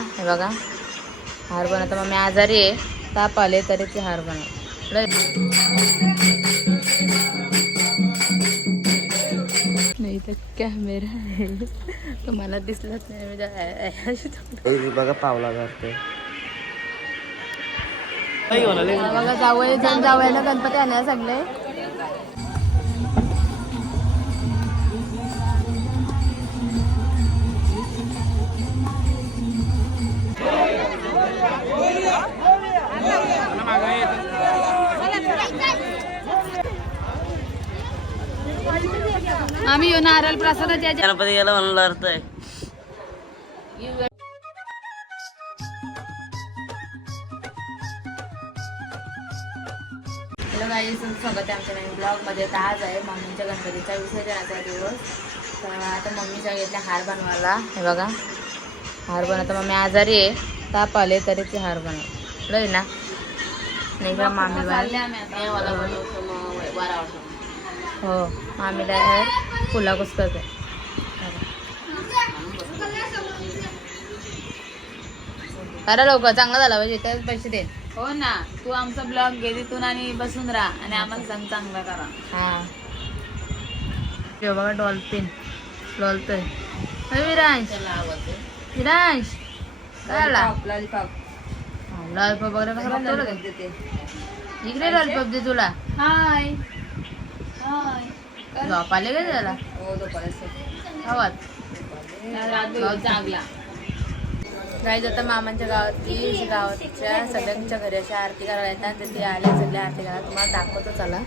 हे बघा हार बनवता. मग मी आजारी आहे, ताप आले तरी ते हार बनव. नाही तर कॅमेरा आहे तुम्हाला दिसलंच नाही. बघा पावला करते बघा जावई जावयाला गणपती आणायला सगळे. आम्ही येऊ नारळ प्रसादाच्या गणपती गेला म्हणून लढतोय. हॅलो गाईज, स्वागत आहे आमच्या नवीन ब्लॉगमध्ये. तर आज आहे मम्मीच्या गणपतीचा विसर्जनाचा दिवस. तर आता मम्मीच्या घेतल्या हार बनवायला. हे बघा हार बनवता. मम्मी आजारी आहे, ताप आले तरी ते हार बनव ना. नाही का मामी हो, मामीला फुला कुस करते. अरे लवकर चांगला झाला पाहिजे, त्याच पैसे दे. हो ना, तू आमचा ब्लॉग घे तिथून आणि बसून राहा आणि आम्हाला सांग चांगला करा. हा बघा डॉल्फिन डॉलतोय. विरांश विरांश काय लॉलीपॉप वगैरे कसं इकडे लॉलीपॉप दे तुला. हाय हाय झोप आले का त्याला हवात जागला. गाईज आता मामांच्या गावाच्या सगळ्यांच्या घरी अशा आरती करायला येतात. तर ते आल्या सगळ्या आरती करायला तुम्हाला दाखवतो चला.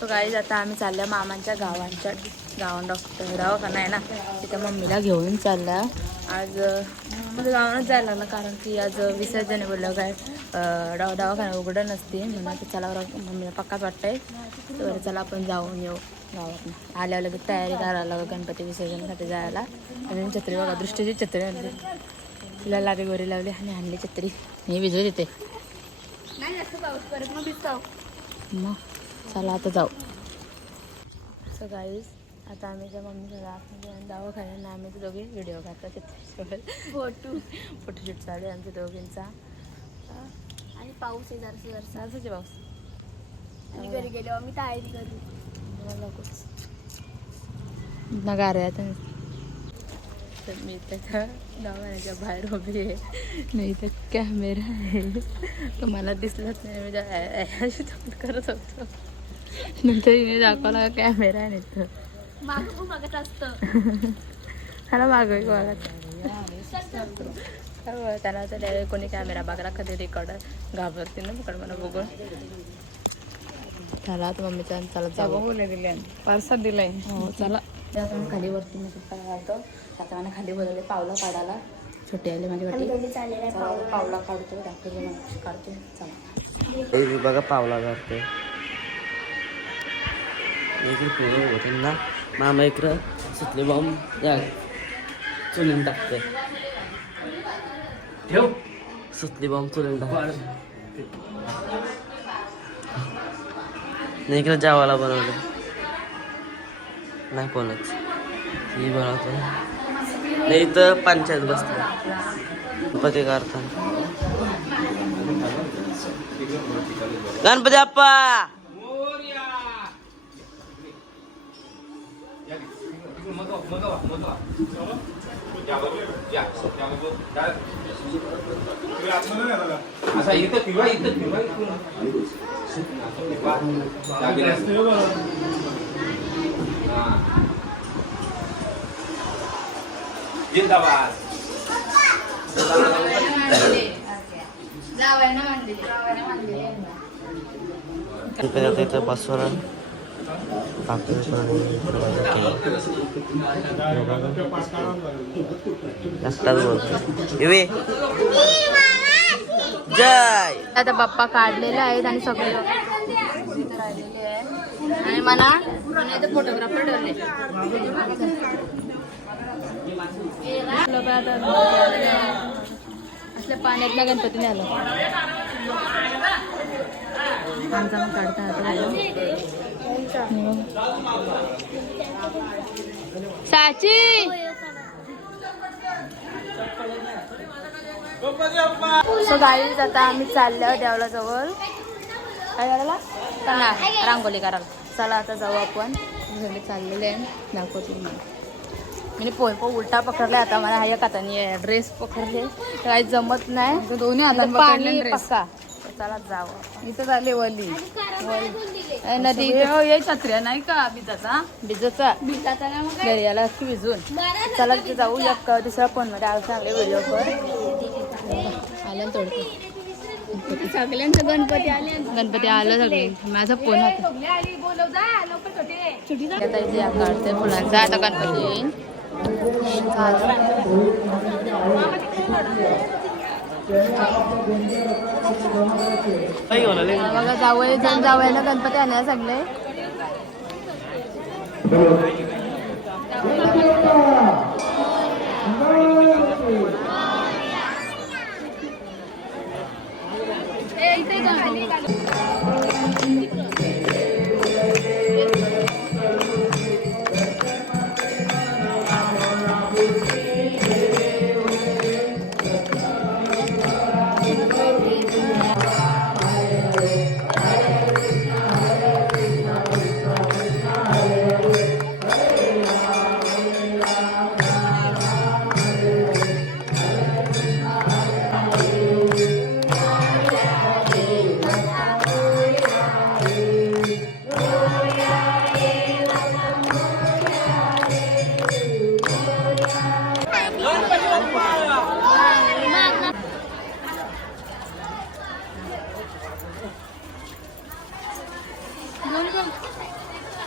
तो गाईज आता आम्ही चालल्या मामांच्या गावात डॉक्टर दवाखाना आहे ना, तिथं मम्मीला घेऊन चालला. आज म्हणजे गावानच जायला लागलं कारण की आज विसर्जन आहे. बोललं काय दवाखाना उघडं नसते म्हणून ते चला मम्मीला पक्काच वाटतंय. तर चला आपण जाऊन येऊ गावात. आल्यावर लगेच तयारी करायला लागलं गणपती विसर्जनासाठी जायला. आणि छत्री बघा, दृष्टीची छत्री आणली तिला, लारी गोरी लावली आणि आणली छत्री. हे भिजू देते मग. चला आता जाऊ. सो गाईज आता आम्ही ज्या मम्मीच्या दवाखान्यात आम्ही ते दोघे व्हिडिओ काढतात तिथे फोटोशूट चालू आहे आमच्या दोघींचा. आणि पाऊस आहे जरसा असंच पाऊस. आणि घरी गेलो आम्ही तयारी करू नगारे. तर मी त्याच्या दवाखान्याच्या बाहेर उभी आहे. नाही तर कॅमेरा आहे तुम्हाला दिसलंच नाही. म्हणजे अशी करत होतो नंतर हिने दाखवला कॅमेरा आहे. नाही तर मागत असतं त्याला मागं बघत त्याला तर कोणी कॅमेरा बघायला कधी रेकॉर्ड घाबरते ना पकड मला बघून. चला तर मम्मीच्या चला जाऊ दिले पार्सल दिलाय. हो चला. त्यात खाली वरती मी सुद्धा घालतो. त्याच्यामध्ये खाली बोलवले पावलं काढायला. छोटी आले माझी वाटी पावला काढतो दाखवतो काढतो. चला बघा पावला करते होते ना. मामा इकडं सुतले बॉम्ब चुलीन टाकते. ठेव सुतली बॉम्ब चुलीन टाकते. नाही इकडं जावाला बनवलं नाही कोणच ही बनवतो नाही. इथं पंचायत बसते गणपती करताना. गणपती बाप्पा असा इथं पिवा जिंदाबाद. इथं बसवलं जय. आता बाप्पा काढलेले आहेत आणि सगळे राहिलेले आहे. आणि मला इथे फोटोग्राफर ठेवले. पण आता गणपती आलेले आहे. असल्या पाण्यात ना गणपतीने आलो आमचा मग काढता साची सो गाईज आता आम्ही चाललो देवळाजवळ काय करायला चला रांगोली करायला. चला आता जाऊ आपण सगळे चाललेले आहे दाखवतो मी पोल उलटा पकडलाय आता मला हा एक हाताने ड्रेस पकडले काही जमत नाही दोन्ही हाताने पाणी पक्का. चला जाऊ इथं झाले वली नदी हे छत्र्या नाही का बिजाचा भिजचा दर्याला भिजून चला तिथे जाऊ एक दुसऱ्या फोन मध्ये आलं चांगले व्हिडिओ कर आलं थोडं सगळ्यांचं गणपती आले गणपती आलं सगळे माझा फोन होता आता इथे काढते फुलांचा आता गणपती येईन बघा जावई जण जावयाला गणपती आणायला सांगले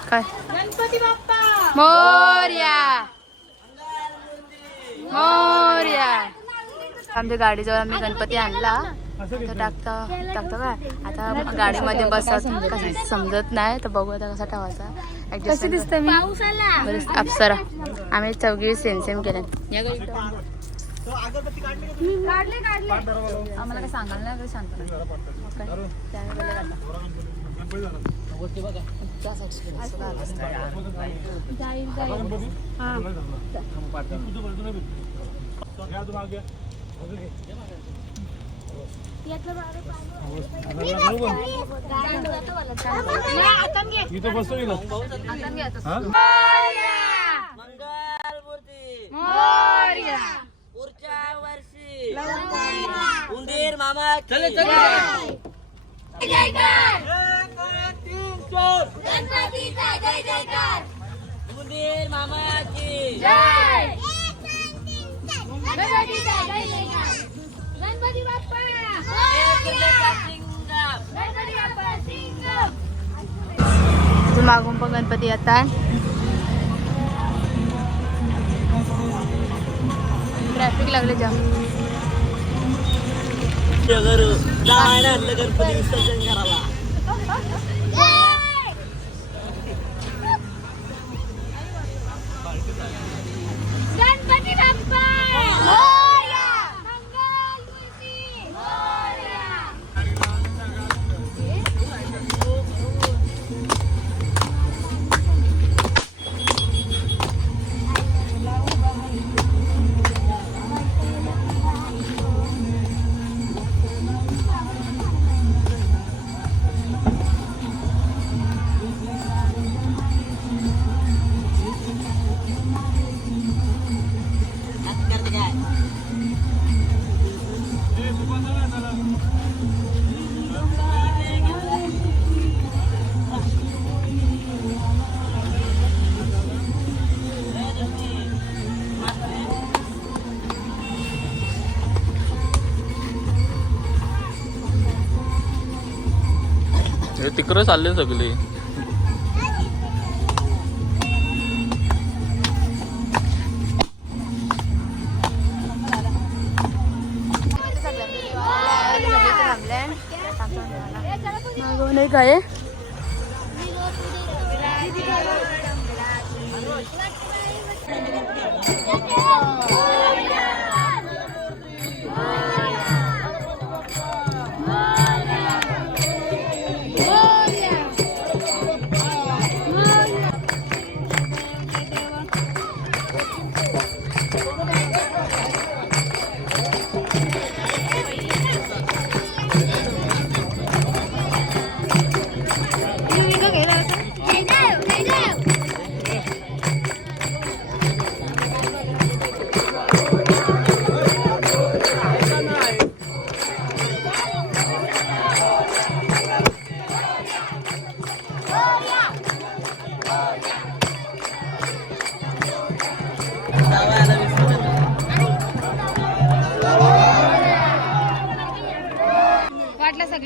काय गणपती बाप्पा मोरया मोरया आमच्या गाडीजवळ आम्ही गणपती आणला तर टाकता काय आता गाडीमध्ये बसत समजत नाही तर बघू आता कसा ठेवायचा कशी दिसते मी पाऊस आला अप्सरा आम्ही चौघी सेम सेम केले काढले आम्हाला काय सांगायला नाही शांत पुढच्या वर्षी उंदीर मामा उंदीर मामाची गणपती बाप्पा मागून पण गणपती येतात ट्रॅफिक लागले जाम गणपती विसर्जन करायला गणपती बाप्पा तिकडे चालले सगळे नाही काय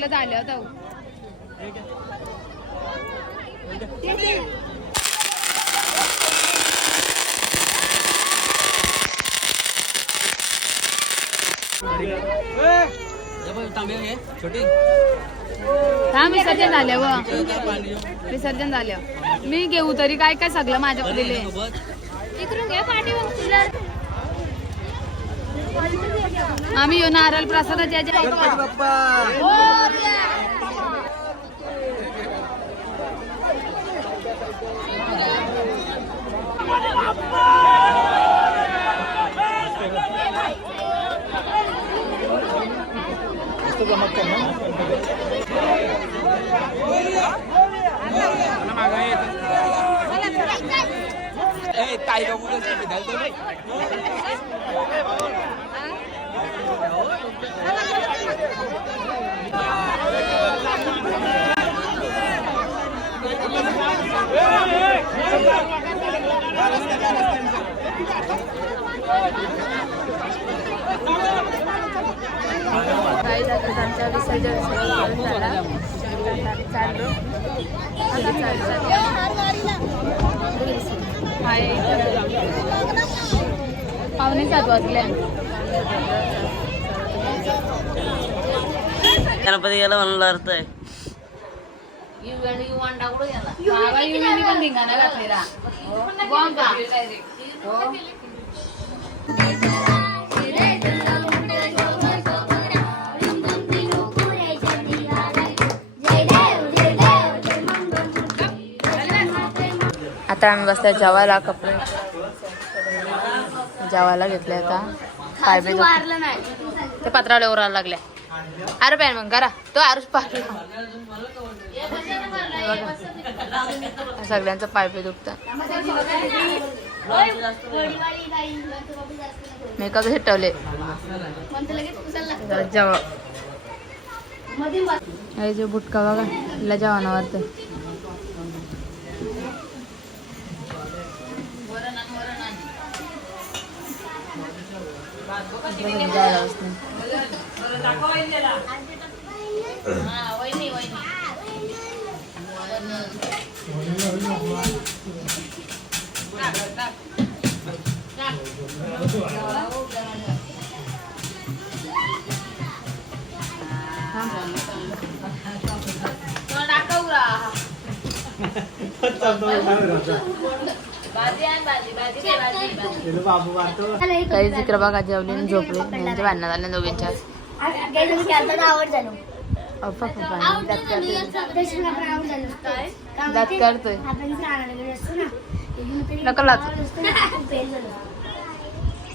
आपलं झालं होतं. हा विसर्जन झालं व विसर्जन झालं. मी घेऊ तरी काय काय सगळं माझ्याकडे दिले. इकडून घे पाठी. आम्ही येऊ नारळ प्रसादाच्या काही जातात आमच्या विसर्जन झाला. चाललो पावणे 7 वाजल्या. गणपती गेला म्हणून अर्थ आहे. बाबा युवीनी पण धिंगाणा घातलेला. गोंगा. आता आम्ही बसल्या जेवायला. कपडे जेवायला घेतले. आता पायबे मारलं नाही. ते पत्रावल्या ओरायला लागल्या. अरे पॅन मग करा तो आरुष पाहिजे. सगळ्यांचं पायपे दुखतात. मी कसं हिटवले जेव्हा जे बुटका बघा तिला जेवणावर. काही जिकडे बघा जेवले आणि झोपले. म्हणजे भांडणं झाले दोघींच्या. आवड झालं. दात काढतोय. नका लाच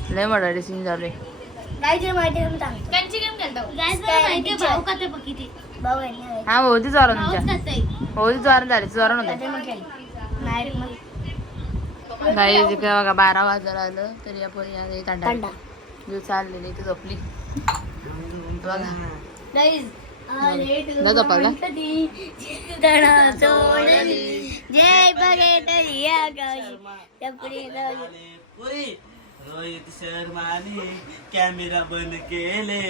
लय मोठा डिसिजन झाले. हा होती जोरात तुमच्या होती जोरात झाली. जोरात होते काही जिकडे बघा 12 वाजायला आलं तरी आपण तांडा जीव चाललेली इथे झोपली बघा. जय बघे रोहित शर्माने कॅमेरा बंद केले.